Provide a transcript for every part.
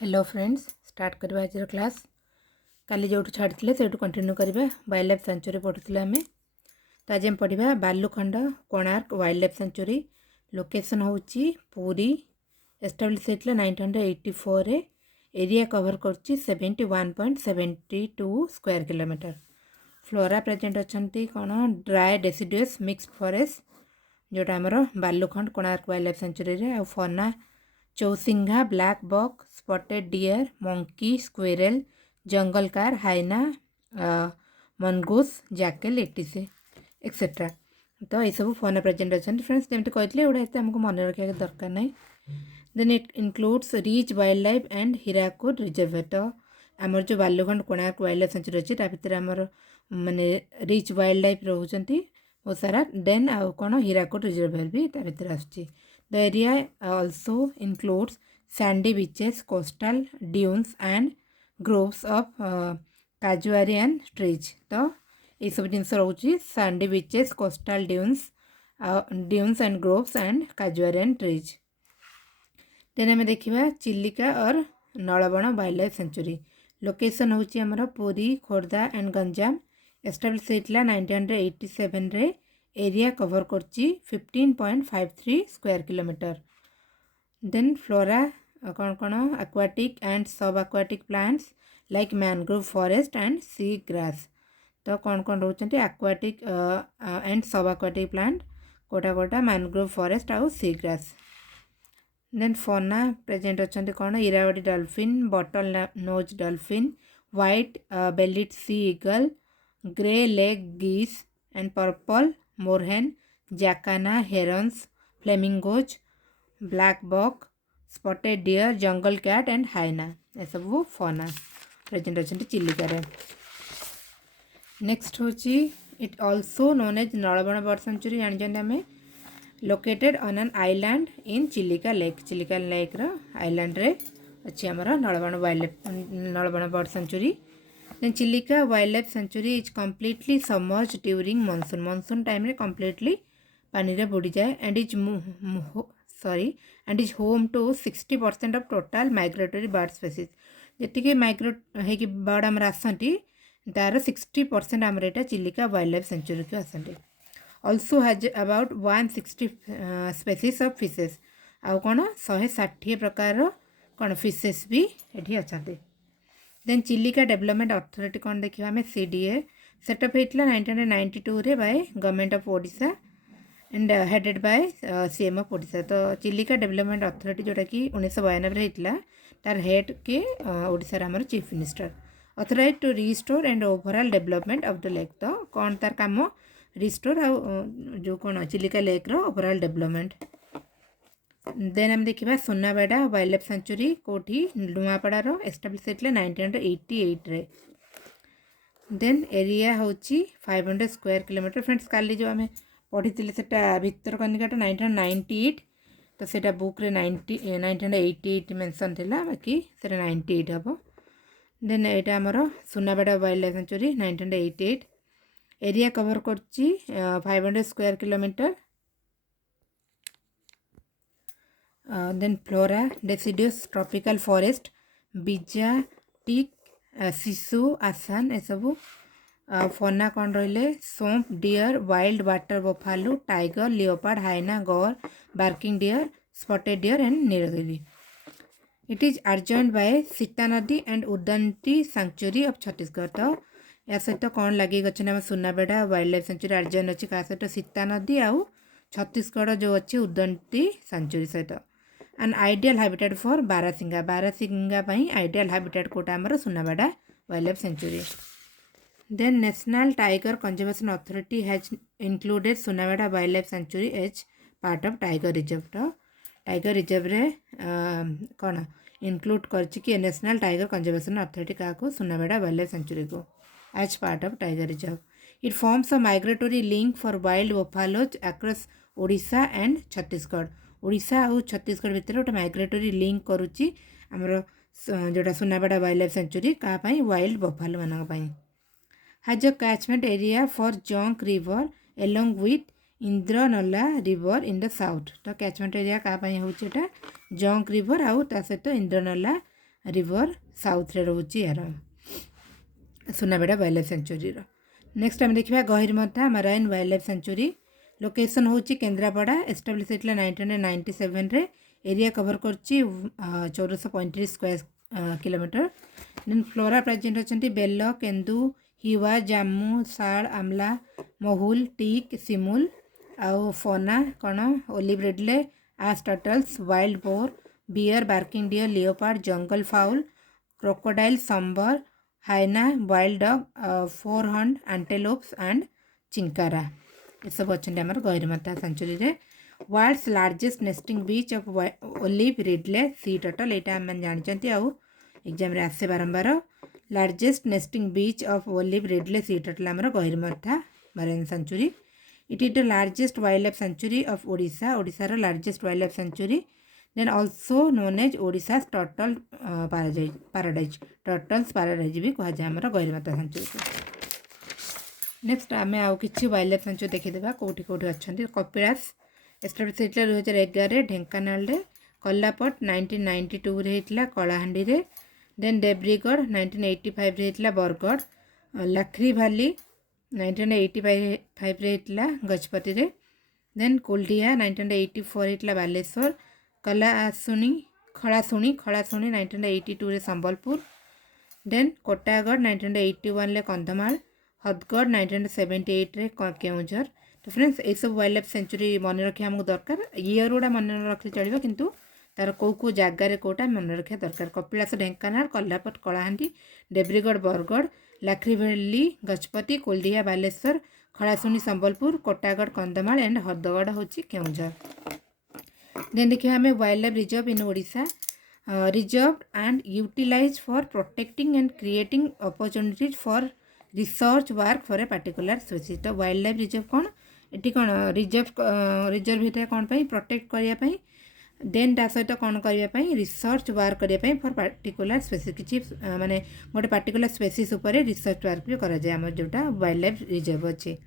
Hello friends, start करवा आज class. काली जो छाड़ी से कंटिन्यू करवा। वाइल्ड लाइफ सेंचुरी पढ़ुले आम। तो आज हम पढ़ा Balukhand Konark wild life sanctuary. Location हूँ पुरी। एस्टाब्लिश होता 1984। एरिया कवर कर 71.72 स्क्वायर किलोमीटर। फ्लोरा प्रेजेंट अच्छा कौन ड्राए डेसिडुअस मिक्स फॉरेस्ट जोटा आमर Balukhand Konark wild life sanctuary. आ फना चौसिंघा, black buck, spotted deer, monkey, squirrel, jungle cat, hyena, mongoose, jackal ETC etcetera. तो ये सब फोन प्रेजेंट अच्छा फ्रेंड्स। जमी कहते एवढा एत आमको मन रखा दरकार नहीं। Then it includes rich wildlife and Hirakud reserve. तो आमर जो Balukhand Konark wild life sanctuary अच्छी भितर आमर माने रिच वाइल्ड लाइफ रोचंती बहुत सारा। देन आउ कौन हीराकुद रिजर्व भी ता भितर आसुची। The area also includes sandy beaches, coastal dunes and groves of casuarian trees. तो ये सब जिनस रोची sandy beaches, coastal dunes and groves and casuarian trees. Then आम देखा चिलिका और Nalaban wild life sanctuary. Location हूँ आमर पुरी, खोर्धा एंड गंजाम। एस्टाब्लिश होता 1987। एरिया कवर कर 15.53 स्क्वायर किलोमीटर। देन फ्लोरा कौन कौन aquatic and sub aquatic plants like mangrove forest and sea grass. तो कौन कौन रोचंती aquatic and sub aquatic plant कोटा कोटा मैनग्रोव फॉरेस्ट आउ sea grass. Then fauna present अच्छा कौन Irrawaddy dolphin, bottle nose dolphin, white bellied sea eagle, greylag geese and purple moorhen, jacana, herons, flamingos, black buck, spotted deer, jungle cat and hyena. ये सब वो fauna present अच्छा चिलिकार। Next हूँ it also known as नलबण bird sanctuary. जानी आम located on an island in Chilika lake. Chilika lake रो island रे अच्छी आमर Nalban bird sanctuary. Then Chilika Wildlife Sanctuary is completely submerged during monsoon. Monsoon time रे completely पानी रे बुड़ी जाए and is home to 60% of total migratory bird species. जेति के माइग्रेट है कि बर्ड आमर आसंती तार 60% आमर एटा चिलिका वाइल्ड लाइफ सेंचुरी के आसंती। Also has about 160 species of fishes. आउ कौन 160 प्रकार कौन फिशेस भी एठी अछंती। देन चिलिका डेवलपमेंट अथॉरिटी कौन देखा आम CDA सेटअप होता 1992 by government of Odisha and headed by CM of Odisha. तो चिलिका डेवलपमेंट अथॉरिटी जोटा कि 1992 होता तार हेड के ओडिशा आमर chief minister. Authorise to restore and overall development of the lake. तो कौन तार काम रिस्टोर जो कौन चिलिका लेक रो ओवरऑल डेवलपमेंट। देन आम देखा सुनाबेड़ा वाइल्ड लाइफ सेंचुरी कोठी नुआपड़ार एस्टाब्लिश होता 1988। देन एरिया हूँ 500 स्क्वायर किलोमीटर। फ्रेंड्स काली जो आम पढ़ी से भितरकनिका 1998। तो सेटा बुक रे 1988 मेंशन थिला बाकी से 98 हम। देन यहाँ आमर Sunabeda wild life sanctuary 1988। Area cover कर 500 square kilometre. Then flora deciduous tropical forest, बीजा, टिक, शिशु, आसान ए सब। फना कौन रहिले swamp deer, wild water buffalo, tiger, leopard, hyena, gaur, barking deer, spotted deer and Nilgiri. It is adjoined by Sita नदी and Udanti sanctuary of Chhattisgarh. तो या सहित कौन लगे आम Sunabeda wild life sanctuary adjoin अच्छी क्या सहित सीता नदी आउ छत्तीसगढ़ जो अच्छी उदंती सैंक्चुरी सहित। And ideal habitat for barasingha. Barasingha ideal habitat कोटा आमर Sunabeda wild life sanctuary. Then national tiger conservation authority has included Sunabeda wild life sanctuary as part of tiger reserve. तो टाइगर रिजर्व रे कौन इंक्लूड कर नेशनल टाइगर कंजर्वेशन अथॉरिटी क्या Sunabeda wild life sanctuary को as part of tiger reserve. It forms a migratory link for wild buffaloes across Odisha and Chhattisgarh. Odisha और छत्तीसगढ़ भितर गोटे migratory link करुच्ची आमर जोटा सुनाबेड़ा वाइल्ड लाइफ सेंचुरी क्या वाइल्ड बफालो मान। Has a catchment area for Jonk river along with Indranala river in the south. तो catchment area क्या होता जंक रिवर आउ ता सहित इंद्रनला रिवर साउथ रे रोची यार Sunabeda wild life sanctuary. Next आम देखा Gahirmatha marine wild life sanctuary. Location होची केन्द्रापड़ा। एस्टाब्लिश होता 1997 एरिया कवर कर 1435 square kilometre. Then flora present अच्छा बेल केन्दु हिवा जामु शाल आमला महुल टीक सिमुल आउ फोना कौन ओलिव रेडले आश turtles wild boar bear barking deer leopard jungle fowl crocodile sambar hyena wild dog four horn antelopes and chinkara ये सब अच्छा आम गहिरमथा सेंचुरी रे। World's largest nesting beach of olive ridley sea turtle यहाँ आम जानते आउ एग्जाम रे आसे बारंबार largest nesting beach of olive ridley sea turtle आम Gahirmatha marine sanctuary. It is the largest wild life sanctuary of Odisha. ओडिशार largest wild life sanctuary. Then also known as Odisha turtle paradise turtles paradise भी कह जाए गहिरमथा century को। Next आम आउ कि wild life sanctuary देखीदेवा कौटी कौटी अच्छा। कपिलास एस्टाब्लिश होता 2011 ढेंकानाल कलापट 1992 होता कलाहांडी रे। देन देब्रीगढ़ 1985 होता बरगढ़। लाखरी भैली 1985 होता गजपति रे। देन कुलडिया 1984 होता बालेश्वर। कलाशुणी खड़ाशुणी 1982 संबलपुर। देन कोटागढ़ 1981 कंधमाल। हदगढ़ 1978 केउझर। तो फ्रेंड्स ये सब वाइल्ड लाइफ सेंचुरी मन रखा आमको दरकार। ईयर गुड़ा मन रखले चलो किंतु तार कौ जगार कौटा मन रखा दरकार। कपिलास ढेंकानाल कलापट कलाहांडी देब्रीगढ़ बरगढ़ लाखरी भैली गजपति कुलडिया बालेश्वर खड़ाशुणी संबलपुर कोटागढ़ कंधमाल एंड हदगढ़ हूँ केउझर। देन देखिए आम wildlife reserve in Odisha reserve and utilise for protecting and creating opportunities for research work for a particular species. तो वाइल्ड लाइफ रिजर्व कौन ये कौन रिजर्व होता है कौन प्रोटेक्ट करने देन ता सहित कौन करने रिसर्च वर्क करने फॉर पार्टिकुलर स्पेसीज किसी माने गोटे पार्टिकुलर स्पेसीज उपर रिसर्च वर्क भी करा जाए आम जोटा वाइल्ड लाइफ रिजर्व अच्छे।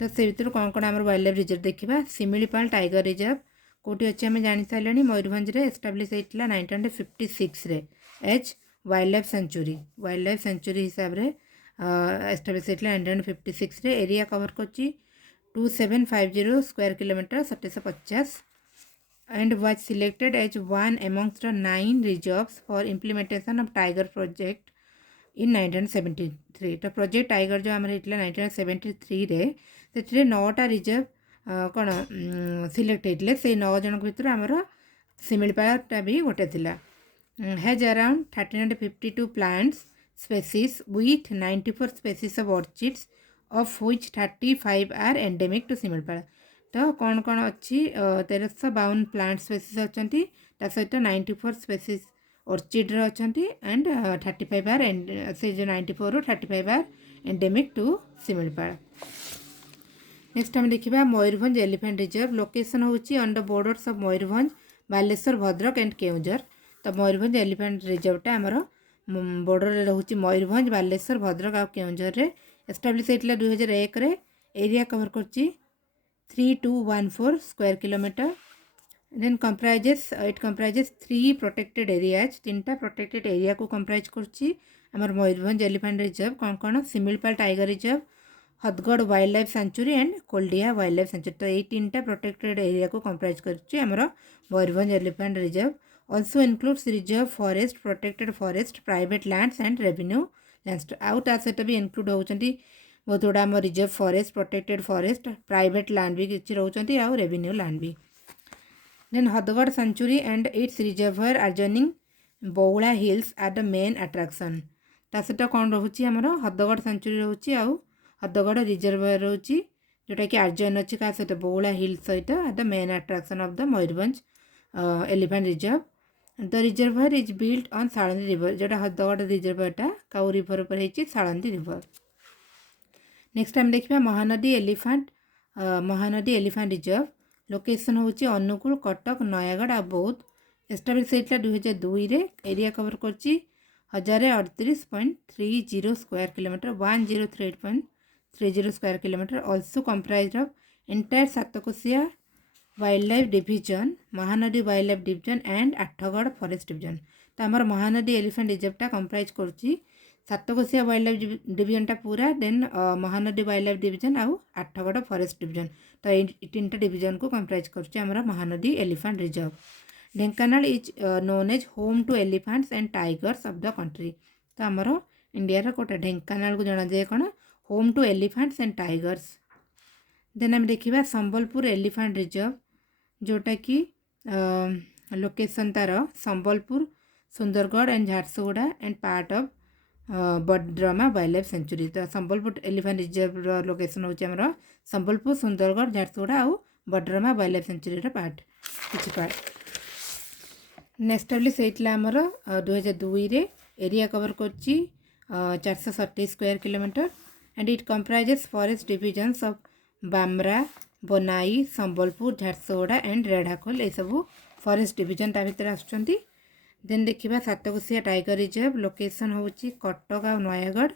तो से भर कौन कौन आम वाइल्ड लाइफ रिजर्व देखा शिमिलीपाल टाइगर रिजर्व कौटी अच्छे आम जानी सारे मयूरभंज एस्टाब्लिश होता 1956 as wild life sanctuary. Wild life sanctuary हिसाब से एस्टाब्लिश होता 1956 एरिया कवर कर 2750 square kilometre 750 and was selected as one amongst the 9 reserves for implementation of tiger project in 1973। तो प्रोजेक्ट टाइगर जो आम 1973 से 9टा रिजर्व कौन सिलेक्ट होते से 9 जन भर आमर शिमिलीपालटा भी गोटे थिला। Has around 1352 plants species with 94 species of orchids of which 35 are endemic to Similipal. तो कौन कौन अच्छी 1352 प्लांट स्पेसीज अच्छा सहित 94 स्पेसीज orchid अच्छा एंड 35 आर से जो 94 रू 35 are endemic to Similipal. Next आम देखा मयूरभंज एलिफेंट रिजर्व। लोकेशन होची on the borders of Mayurbhanj Baleshwar Bhadrak and Keonjhar. तो मयूरभंज एलिफेंट रिजर्वटा आमर बॉर्डर रोचे मयूरभंज बालेश्वर भद्रक आ केउझर एस्टाब्लिश होता 2001 एरिया कवर कर 3214 square kilometre. Then it comprises 3 protected areas 3टा प्रोटेक्टेड एरिया को कंप्राइज कर मयूरभंज एलिफेंट रिजर्व कौन कौन Similipal tiger reserve Hadgarh wild life sanctuary and Kuldiha wild life sanctuary. तो ये 3टा प्रोटेक्टेड एरिया को कंप्राइज कर Mayurbhanj elephant reserve. Also includes reserve forest, protected forest, private lands and revenue lands। आउ ता सहित भी इनक्लूड होती बहुत गुड़ा आम reserve forest protected forest private land भी किसी रोचंती आउ रेवेन्यू लैंड भी। Then Hadgarh sanctuary and its reservoir adjoining Boula hills are the main attraction. ता सहित कौन रोचे आमर हदगढ़ सेंचुरी रोचे आउ हदगढ़ रिजर्वर रोचे जोटा कि अर्जन अच्छी क्या सहित बौला हिल्स सहित are the main attraction of the Mayurbhanj elephant reserve. The reservoir is built on Salandi river जोटा हदगढ़ रिजर्वरटा काउ रिवर पर होती सालंदी रिवर। नेक्स्ट आम देखा महानदी एलिफेंट रिजर्व। लोकेशन होची अनुगुल कटक नयागढ़ आ बौद्ध। एस्टाब्लिश होता 2002 एरिया कवर कर 1038.30 square kilometre 103.30 square kilometre. Also comprise of entire Satkosia wild life division Mahanadi wild life division and Athgarh forest division. तो आमर महानदी एलिफेंट रिजर्वटा कंप्राइज करुच्ची सातकोशिया वाइल्ड लाइफ डिविजनटा पूरा then Mahanadi wild life division आउ आठगड़ फॉरेस्ट डिविजन तो ये 3टा डिविजन को कंप्राइज करुच्ची आमर Mahanadi elephant reserve. Dhenkanal is known as home to elephants and tigers of the country तो आमर इंडिया कोटा ढेंकानाल को जना जाए कौन home to elephants and tigers. Then आम देखा संबलपुर एलिफेंट रिजर्व जोटा कि लोकेशन तार Sambalpur Sundargarh and Jharsuguda and part of Badrama wild life sanctuary तो संबलपुर एलिफेंट रिजर्व लोकेशन होमर संबलपुर सुंदरगढ़ झारसुगुड़ा और Badrama wild life sanctuary part किसी पार्ट एस्टाब्लीश होता आमर 2002 एरिया कवर कर 430 square kilometre and it comprises forest divisions of Bamra बनाई संबलपुर झारसुगुड़ा एंड रेढ़ाखोल ये सब फॉरेस्ट डिविजन ता भीतर आसुचंती। देन देखिबा सातकोशिया टाइगर रिजर्व लोकेशन होची कटक और नयागढ़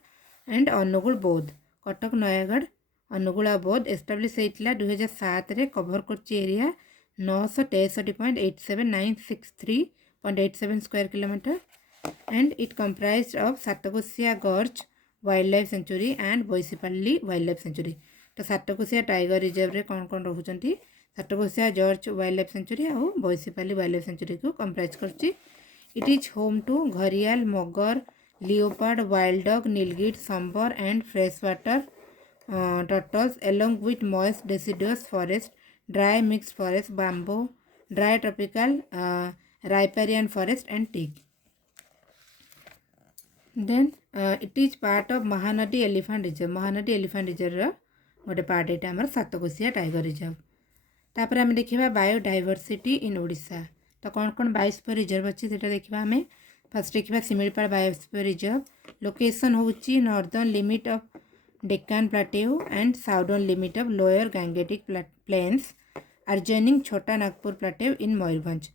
एंड अनुगुल बौद्ध कटक नयागढ़ अनुगुल और बौद्ध एस्टाब्लीश होता 2007 रे कवर कर area 963.963.87 square kilometre and it comprised of Satkosia gorge wild life sanctuary and Baisipalli wild life sanctuary तो सातकोशिया टाइगर रिजर्व रे कौन कौन रोचंती Satkosia gorge wild life sanctuary और बोईसीपल्ली वाइल्ड लाइफ सेंचुरी को कंप्राइज करची। It is home to gharial mugger leopard wild dog Nilgiri sambar and fresh water turtles along with moist deciduous forest dry mixed forest bamboo dry tropical riparian forest and teak. Then it is part of Mahanadi elephant reserve गोटे part यहाँ आम सातकोशिया tiger reserve. तापर आम देखा biodiversity इन ओडिशा तो कौन कौन biosphere reserve अच्छी से देखा आम फर्स्ट देखा शिमिलीपाल बायोस्फीयर रिजर्व लोकेशन होची northern limit of Deccan plateau and southern limit of lower Gangetic plains adjoining Chota Nagpur plateau in Mayurbhanj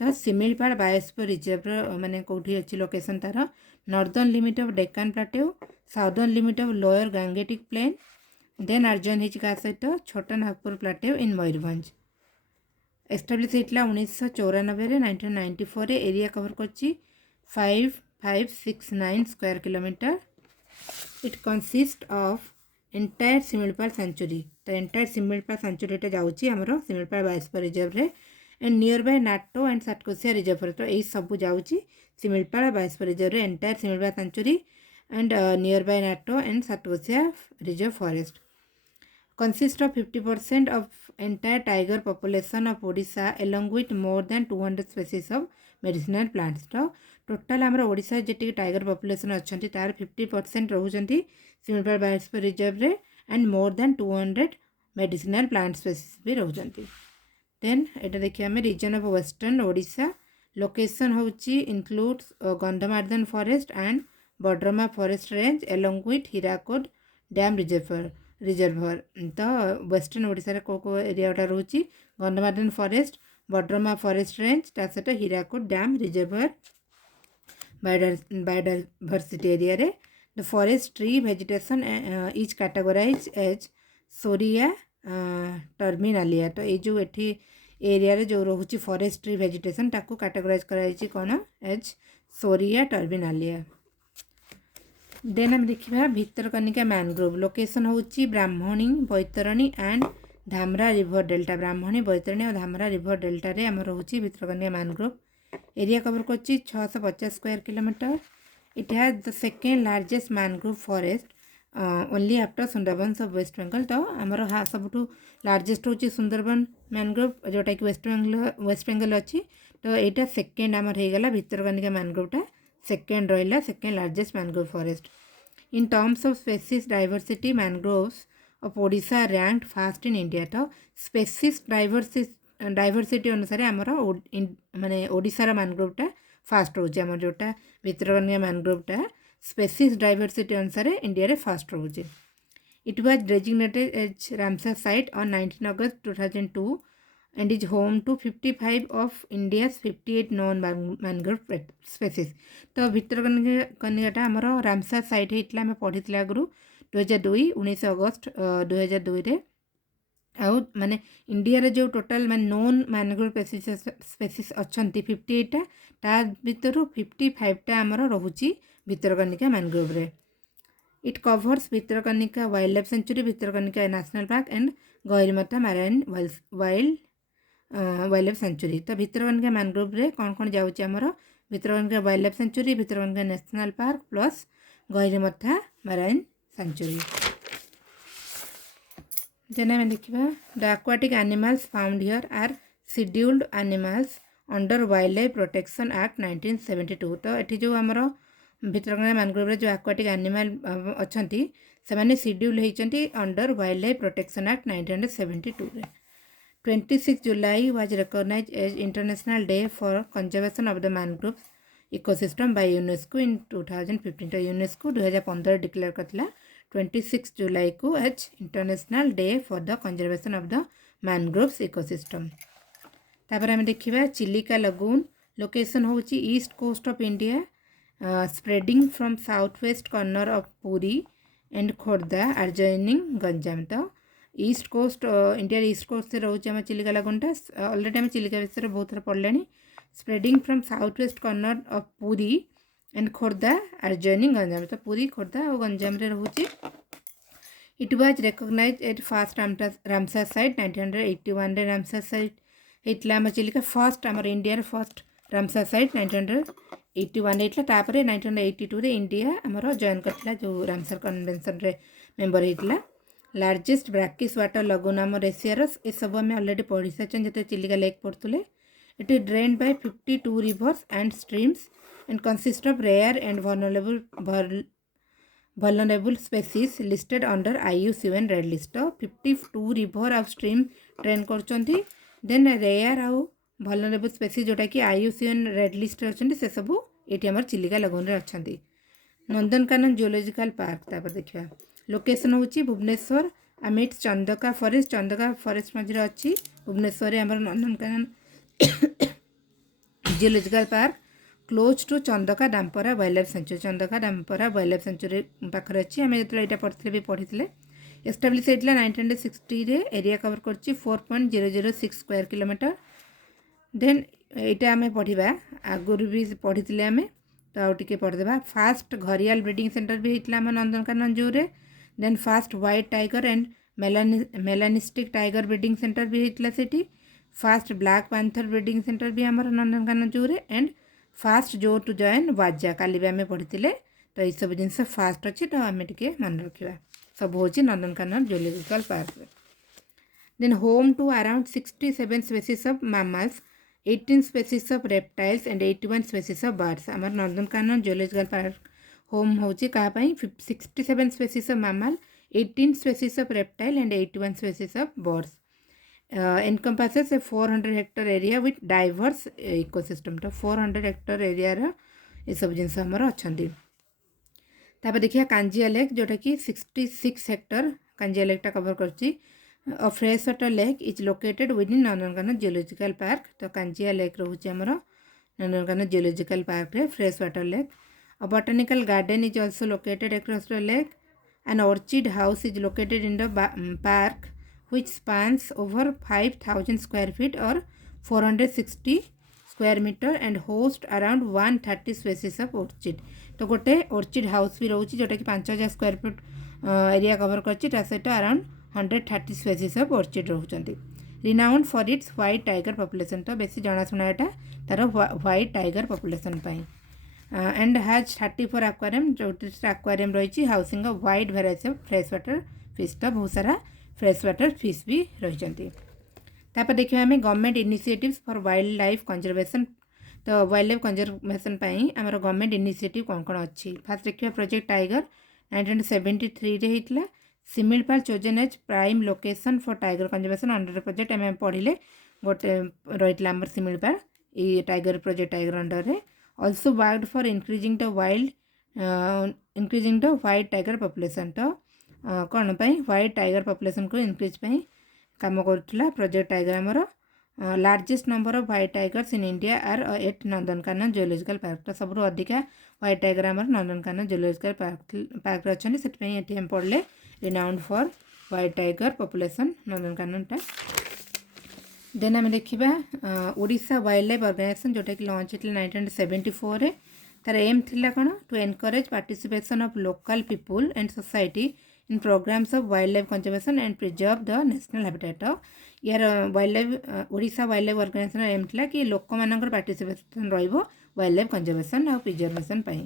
तो शिमिलीपाल बायोस्फीयर रिजर्व माने कौटी अच्छी लोकेशन तार northern limit of Deccan plateau southern limit of lower Gangetic plain then adjoin होती क्या सहित Chota Nagpur plateau in Mayurbhanj. Establish होता 1994 1994 area cover कर 5569 square kilometre. It consist of entire Similipal sanctuary तो एंटायर शिमिलीपाल सेंचुरीटा जाऊँगी आमर शिमिलीपाल बायोस्फीयर रिजर्व रे and nearby Nato and Satkosia reserve तो यही सब जाऊँगी शिमिलीपाल बायोस्फीयर रिजर्व रे entire Similipal sanctuary and nearby Nato and Satkosia reserve forest consist of 50% of entire tiger population of Odisha along with more than 200 species of medicinal plants तो total आमर ओडिशा जी tiger population अच्छा तार 50% रोचंती शिमिलीपाल बायोस्फीयर रिजर्व रे and more than 200 medicinal plant species भी रोचंती। Then एटा देखिए आम region of western Odisha location होची includes Gandhamardan forest and Badrama forest range along with Hirakud dam reservoir तो वेस्टर्न ओडिशा को एरियाटा रोची Gandhamardan forest Badrama forest range ता सहित Hirakud dam reservoir biodiversity area रे the forest tree vegetation is categorize as Shorea Terminalia तो ये जो एठी एरिया रे जो रोची फॉरेस्ट ट्री वेजिटेशन ताकू कैटेगोराइज कराई कौन एज सोरिया टर्मिनालिया। देन आम देखा भितरकनिका मैनग्रोव लोकेशन होची Brahmani Baitarani and Dhamra river delta Brahmani Baitarani और धामरा रिवर डेल्टा रे आम रोची भितरकनिका मैनग्रोव एरिया कवर कर 650 square kilometre. It has the second largest mangrove forest only after Sundarban of West Bengal तो आमर हाँ सबुठू लार्जेस्ट होची सुंदरबन मैनग्रोव जोटा कि वेस्ट बेंगल अच्छी तो यहाँ सेकेंड आमर होगला भितरकनिका मैनग्रोवटा सेकेंड रहा second largest mangrove forest in terms of species diversity mangroves of Odisha ranked first in India तो स्पेसीज डाइवर्सिटी अनुसार आमर माने ओडिशार मैनग्रोवटा फास्ट रोचे आमर जोटा भितरकनिका मैनग्रोवटा स्पेसीज डाइवर्सिटी अनुसार इंडिया रे फास्ट रोचे। It was designated as Ramsar site on 19 August 2002 and is home to 55 of India's 58 known mangrove species तो भितरकनिकाटा आमर रामसर साइट होता आम पढ़ी आगु 19 अगस्त 2002 रे आउ माने इंडिया रे जो टोटल माने नोन मैनग्रोव स्पेसीज अच्छा 58टा ता भितर 55टा आमर रोचे भितरकनिका मैनग्रोव रे। It covers Bhitarkanika wild life sanctuary, Bhitarkanika national park and Gahirmatha marine wild life sanctuary. तो भितरकनिका मैनग्रोव रे कौन कौन जाऊँगी आमर Bhitarkanika wild life sanctuary, Bhitarkanika national park plus Gahirmatha marine sanctuary. Then आम देखा the aquatic animals found here are scheduled animals under wildlife protection act 1972। तो ये जो आमर भितरकनिका मैनग्रोव रे जो aquatic animal अच्छी से शेड्यूल होती under wild life protection act 1972 रे। 26 जुलाई was recognized as International Day for Conservation of the Mangrove Ecosystem by UNESCO in 2015। तो यूनेस्को 2015 डिक्लेयर करता 26 जुलाई को as international day for the conservation of the mangroves ecosystem. तापर आम देखा Chilika lagoon location हूँ east coast of India spreading from south west corner of Puri and Khordha adjoining Ganjam. तो east coast India east coast से रोचे आम चिलिका लगुनटा ऑलरेडी आम चिलिका विषय बहुत थर पढ़ले। Spreading from south west corner of Puri and Khordha adjoining Ganjam. तो पुरी खोर्धा और गंजाम रे रोचे। It was recognised at first Ramsar site 1981 रे रामसर साइट होता आम चिलिका फर्स्ट आम इंडिया फर्स्ट रामसर साइट 1981 होता। तापर 1982 रे इंडिया आमर जॉइन करथिला जो रामसर कन्वेंशन रे मेंबर होता। लार्जेस्ट ब्रैकिश वाटर लगुन आम एशियार ये सब आम ऑलरेडी पढ़ी सारी जो चिलिका लेक पढ़ुले। It is drained by 52 rivers and streams and consist of rare and vulnerable species listed under IUCN Red List। 52 river of stream train करचंती देन रेयर आउ vulnerable species जोटा कि IUCN Red List अच्छे से सब ये आम चिलिका लगुन रे अच्छी। नंदनकानन जूलॉजिकल पार्क तापर देखा लोकेशन हूँ भुवनेश्वर आमिट चंदका फॉरेस्ट मझे अच्छी भुवनेश्वर आम Nandankanan zoological park close to Chandaka Dampara wild life sanctuary. Chandaka Dampara wild life sanctuary पाखे अच्छी आम जो यहाँ पढ़ते भी पढ़ी एस्टाब्लीश होता 1960 रे एरिया कवर कर 4.006 स्क्वायर किलोमीटर। देन यहाँ आम पढ़ा आगुरी भी पढ़ी आम तो आउ टे पढ़ीदेवा। फास्ट घरियाल ब्रिडिंग सेंटर भी होता आम नंदनकानन जू रे। Then first white tiger and melanistic tiger breeding centre भी होता सेठी। First black panther breeding centre भी आम नंदनकानन जू रे एंड फास्ट जो टू जॉइन वाजा काली भी आम पढ़ी। तो ये सब जिनस फास्ट अच्छी तो आम टे मन रखा सब हूँ Nandankanan zoological park. Then home to around 67 species of mammals, 18 species of reptiles and 81 species of birds. आम नंदनकानन जूलॉजिकल पार्क होम हूँ क्या 67 species of mammal, 18 species of reptile and 81 species of birds. encompasses a 400 hectare area with diverse ecosystem। तो 400 hectare area ये सब जिनस आमर अच्छा। तापर देखिए कांजिया लेक जोटा कि 66 हेक्टर कांजिया लेकटा कवर करची। Fresh water lake is located within Nandankanan zoological park. तो कांजिया लेक रोचे आमर नंदनकानन जूलॉजिकल पार्क रे fresh water lake. A botanical garden is also located across the lake. An orchid house is located in the park which spans over 5,000 square feet or 460 square meter and host around 130 species of orchid। तो गोटे orchid house भी रोचे जोटा कि 5,000 square feet area cover करछि सहित around 130 species of orchid रोचंती। Renowned for its white tiger population. तो बेसी जनाशुना यहाँ तार white tiger population and has 34 aquarium जो एक्वारियम रही housing a wide variety of fresh water fish. तो बहुत सारा फ्रेश वाटर फिश भी रही। तापर देखिए आम government initiatives for wild life conservation. तो वाइल्ड लाइफ कंजर्वेशन आमर गवर्नमेंट इनिशिएटिव कौन कौन अच्छी। फास्ट देखिए प्रोजेक्ट टाइगर 1973 रे होता। Similipal chosen as prime location for tiger conservation under project आम पढ़ले गोटे रही आमर सिमिलपाल ये टाइगर प्रोजेक्ट टाइगर अंडर रे। Also worked for increasing the white tiger population. तो कौन पाई व्हाइट टाइगर पॉपुलेशन को इंक्रीज काम करुला प्रोजेक्ट टाइगर आमर। Largest number of white tigers in India are at Nandankanan zoological park. तो सब अधिका व्हाइट टाइगर आमर नंदनकानन जूलॉजिकल पार्क अच्छे से हम पढ़ले renowned for white tiger population Nandankanan टा। देन आम देखा ओडिशा वाइल्ड लाइफ ऑर्गेनाइजेशन जोटा कि लॉन्च होता 1974 तार एम थिला कौन to encourage participation of local people and society in programmes of wild life conservation and preserve the national habitat यार wild life Odisha wild life organisation aim थिला कि लोक मानकर पार्टिसिपेशन रहिबो वाइल्ड लाइफ कंजर्वेशन और प्रिजर्वेशन पाई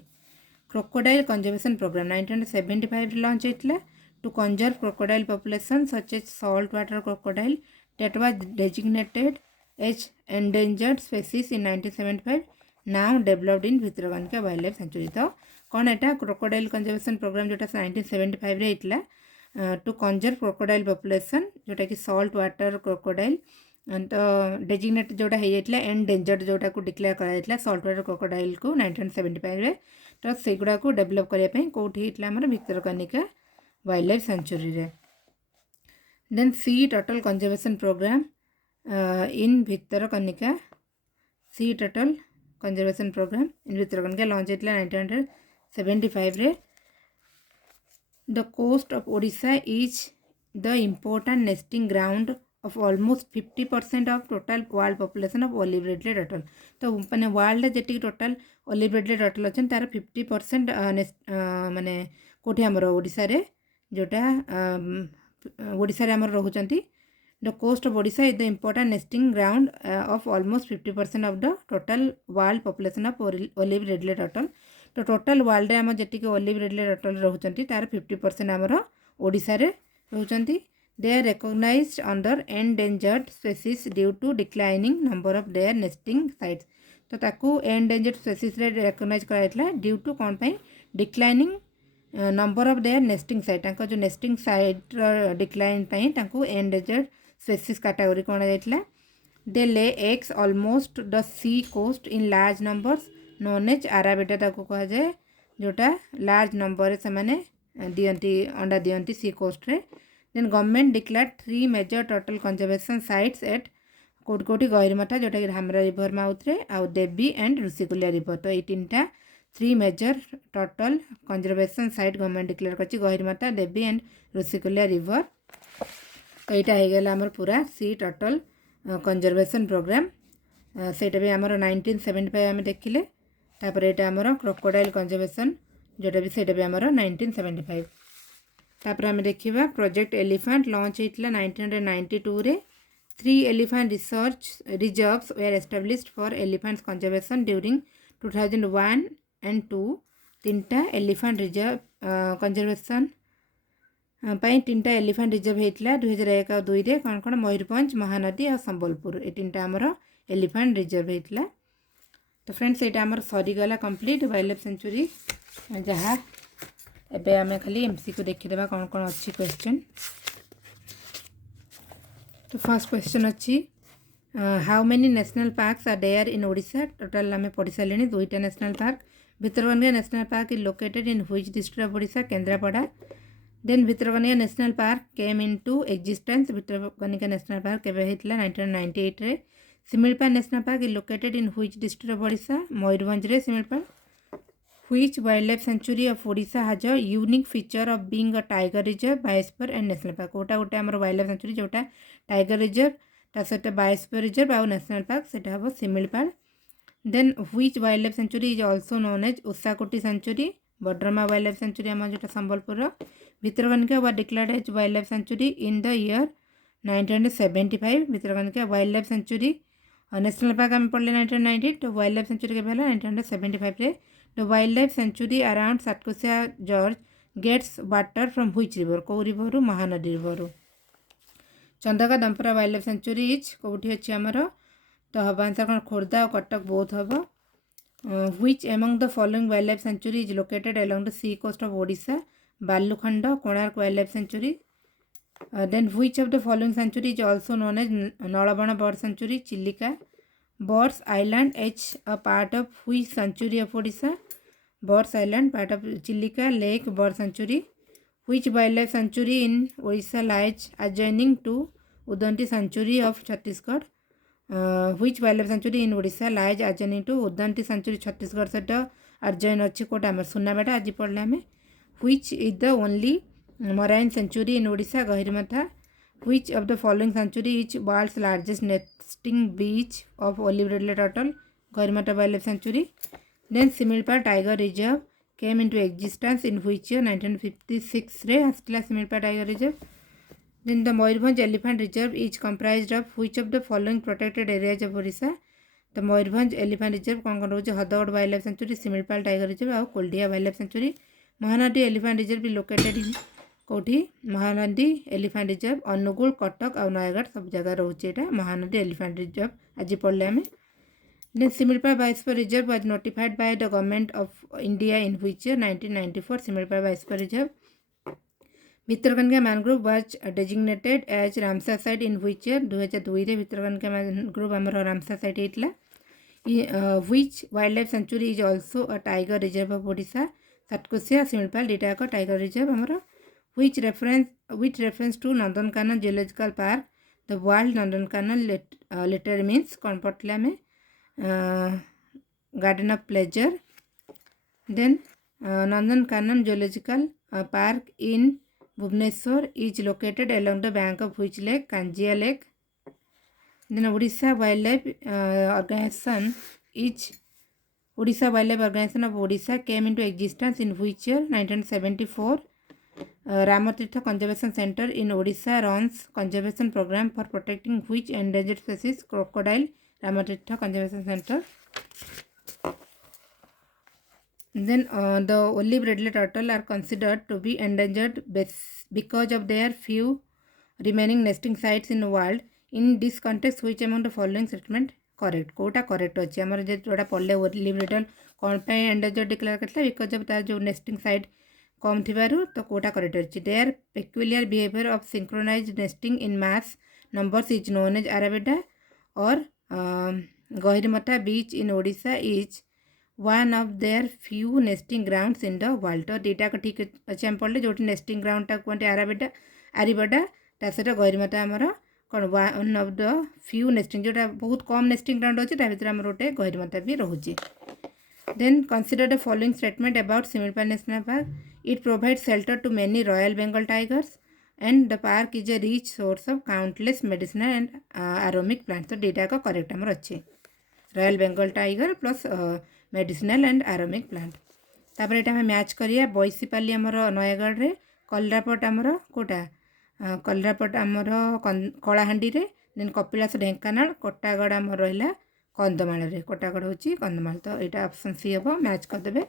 क्रोकोडाइल कंजर्वेशन प्रोग्राम 1975 लॉन्च होता to conserve crocodile population such as salt water crocodile that was designated as endangered species in 1975 now developed in Bhitarkanika wild life sanctuary. तो कौन एटा crocodile conservation programme जोटा 1975 रे इतला to conserve crocodile population जोटा कि salt water crocodile तो designate जोटा है इतला एंडेंजर्ड जोटा को डिक्लेयर करा इतला सॉल्ट वाटर क्रोकोडाइल को 1975 रे तो सेगुडा को डेवलप करिया पे कोठी इतला हमर भितरकनिका वाइल्ड लाइफ सेंचुरी रे। Then sea turtle conservation program in Bhitarakanika sea turtle conservation program in Bhitarakanika launched in 1975 रे the coast of Odisha is the important nesting ground of almost 50% of total world population of olive ridley turtle। तो माने world jetty total olive ridley turtle अच्छन तार 50% माने कोठी हमर ओडिसा रे जोटा ओडिशा रे हमर रहउचंती the coast of Odisha is the important nesting ground of almost 50% of the total world population of olive ridley turtle. तो टोटल वर्ल्ड रे हम जेटी के ओलिव रेडले टर्टल रहउचंती तार 50% हमर ओडिशा रे रहउचंती। They are recognised under endangered species due to declining number of their nesting sites. तो ताकू एंडेंजर्ड स्पीसीज रे रिकॉग्नाइज कराइतला ड्यू टू कोन पई declining number of their nesting site जो नेस्टिंग साइट डिक्लाइन पाई एंडेंजर्ड स्पीसीज कैटेगरी कोण जाइतला। They lay eggs almost the sea coast in large numbers known as arribada ताको कहा जाए जोटा लार्ज नंबर से माने दियंती अंडा दियंती सी कोस्ट रे। Then government declare 3 major turtle conservation sites at कोटी गहिरमथा जोटा कि धामरा रिवर माउथ रे आउ देवी एंड ऋषिकुलिया रिवर। तो ये 3टा 3 major turtle conservation site government declare करछि गहिरमाता देवी एंड ऋषिकुलिया रिवर। तो यहाँ हो गला आमर पूरा सी टर्टल कंजर्वेशन प्रोग्राम सेटा भी आमर 1975 आम देखिले। तापर यहाँ आमर क्रोकोडाइल कंजर्वेशन जोटा भी सेटा भी आमर 1975। तापर आम देखिबा प्रोजेक्ट एलिफेंट लॉन्च होइतला 1992 रे 3 elephant research reserves were established for elephants conservation during 2001 and 2 3टा एलिफेंट रिजर्व कंजर्वेशन पाई 3टा एलिफेंट रिजर्व होता 2001 और 2 रे कौन कौन मयूरभंज महानदी और संबलपुर ये 3टा आमर एलिफेंट रिजर्व होता। तो फ्रेंड्स यहाँ आमर सरीगला कंप्लीट वाइल्ड लाइफ सेंचुरी जहाँ एबे आम खाली एमसीक्यू देखीदेवा कौन कौन अच्छी क्वेश्चन। तो फर्स्ट क्वेश्चन अच्छी how many national parks are there in Odisha. Total आम पढ़ी सारे 2टा national park. Bhitarkanika national park is located in which district of Odisha Kendrapara. Then Bhitarkanika national park came into existence Bhitarkanika national park केबे हेतला 1998 रे। Similipal national park is located in which district of Odisha Mayurbhanj रे Similipal. Which wild life sanctuary of Odisha has a unique feature of being a tiger reserve biosphere and national park. गोटा गोटे आमर wild life sanctuary जोटा tiger reserve ता सहित biosphere reserve आउ national park सेटा हम Similipal. Then which wild life sanctuary is also known as Ushakothi sanctuary Badrama wild life sanctuary आम जो Sambalpur. Bhitarkanika was declared as wild life sanctuary in the year 1975। Bhitarkanika wild life sanctuary national park आम पढ़ले 1990। तो wild life sanctuary के 1975 रे। तो wild life sanctuary around Satkosia gorge gets water from which river कौ river Mahanadi river. Chandaka Dampara wild life sanctuary is कौटी अच्छी आमर। तो हम आंसर कौन खोर्धा और कटक बोथ हम। Which among the following wild life sanctuary is located along the sea coast of Odisha Balukhand Konark wild life sanctuary. Then which of the following sanctuary is also known as नलबण bird century Chilika. Birds island is a part of which sanctuary of Odisha birds island part of Chilika lake bird sanctuary. Which wild life sanctuary in Odisha lies adjoining to Udanti sanctuary of Chhattisgarh. Which wild life sanctuary in Odisha lies adjoining to Udanti sanctuary Chhattisgarh सेट अर्जन अच्छी कोटा आम सुनाबेटा आज पढ़ले आम। Which is the only marine sanctuary in Odisha Gahirmatha Which of the following sanctuary is world's largest nesting beach of olive red turtle? Gorimata Wildlife Sanctuary. Then Similpa Tiger Reserve came into existence in which year? 1956 रे आसला Similpa Tiger Reserve. Then the Mayurbhanj Elephant Reserve is comprised of which of the following protected areas of Odisha? The Mayurbhanj Elephant Reserve कौन कौन रोचे? हदगड़ Wildlife Sanctuary, Similpal Tiger Reserve और Kuldiha Wildlife Sanctuary. Mahanadi Elephant Reserve is located in कौटी? Mahanadi elephant reserve Anugul Cuttack और नयगढ़ सब जगह रोचे एटा Mahanadi elephant reserve आज पढ़ले आम. Then Similpa Biosphere Reserve was notified by the government of India in which year? 1994 Similpa Biosphere Reserve. Bhitarkanika mangrove was designated as Ramsar site in which year? 2002 रे Bhitarkanika mangrove हमरो Ramsar site हेतला. Which wildlife sanctuary is also a tiger reserve of Odisha? Satkosia Similpal Ditaka Tiger Reserve हमरो. Which reference to Nandankanan Zoological Park? The word Nandankanan letter means कौन पढ़ले में garden of pleasure. Then Nandankanan Zoological Park in Bhubaneswar is located along the bank of which lake? Kanjia Lake. Then Odisha Wildlife Organization of Odisha came into existence in which year? 1974. Ramatirtha Conservation Center in Odisha runs conservation program for protecting which endangered species? Crocodile. Ramatirtha Conservation Center. Then the olive red turtle are considered to be endangered because of their few remaining nesting sites in the world. In this context, which among the following statement correct? Kota correct अच्छे हमारे जोड़ा पढ़ले olive red turtle कौन पे endangered declare करता है because of तार जो nesting site कम थिबारु तो कोटा correct अच्छे. Their peculiar behavior of synchronized nesting in mass numbers is known as Arabida or Gohirimata beach in Odisha is one of their few nesting grounds in the world. तो डेटा का ठीक अच्छे हम पढ़ले जो nesting ground टा कौन टे आरिबडा तासरा गहिरमाता हमारा कौन one of the few nesting जोटा बहुत कम नेस्टिंग ग्राउंड अच्छे ता भीतर हमर गोटे गहिरमाता भी रोचे. Then consider the following statement about Similpa National Park. It provides shelter to many Royal Bengal tigers and the park is a rich source of countless medicinal and aromatic plants. तो डेटा का करेक्ट हमर अच्छे royal Bengal tiger plus medicinal and aromatic plant. तापर एटा हम match करिया बैसीपाली हमर नयगढ़ रे कलरापट हमर कोटा कलरापट हमर कलाहांडी रे देन कपिलास ढेंकानाल कोटागड़ हमर रहिला कंदमाल रे कोटागड़ होची कंदमाल. तो एटा ऑप्शन सी हबो मैच कर देबे.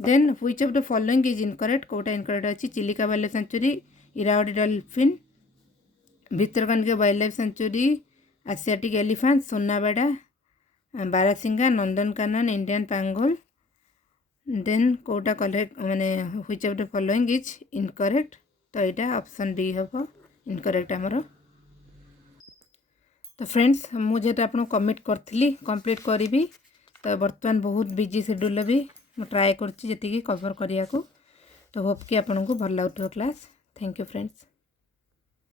Then which of the following is incorrect कोटा इनकरेक्ट अछि Chilika wild sanctuary Irrawaddy dolphin Bhitarkanika wild life sanctuary Asiatic elephant Sunabeda barasingha Nandankanan Indian pangolin. Then कोटा करेक्ट माने which of the following is incorrect तो यहाँ ऑप्शन डी हम इनकरेक्ट आमर. तो फ्रेंड्स मुझे आपको कमिट करी कंप्लीट करी तो बर्तमान बहुत बिजी शेड्यूल भी मुझे ट्राए कर कवर करने को. तो होप कि आपको भल लगुव क्लास. Thank you friends.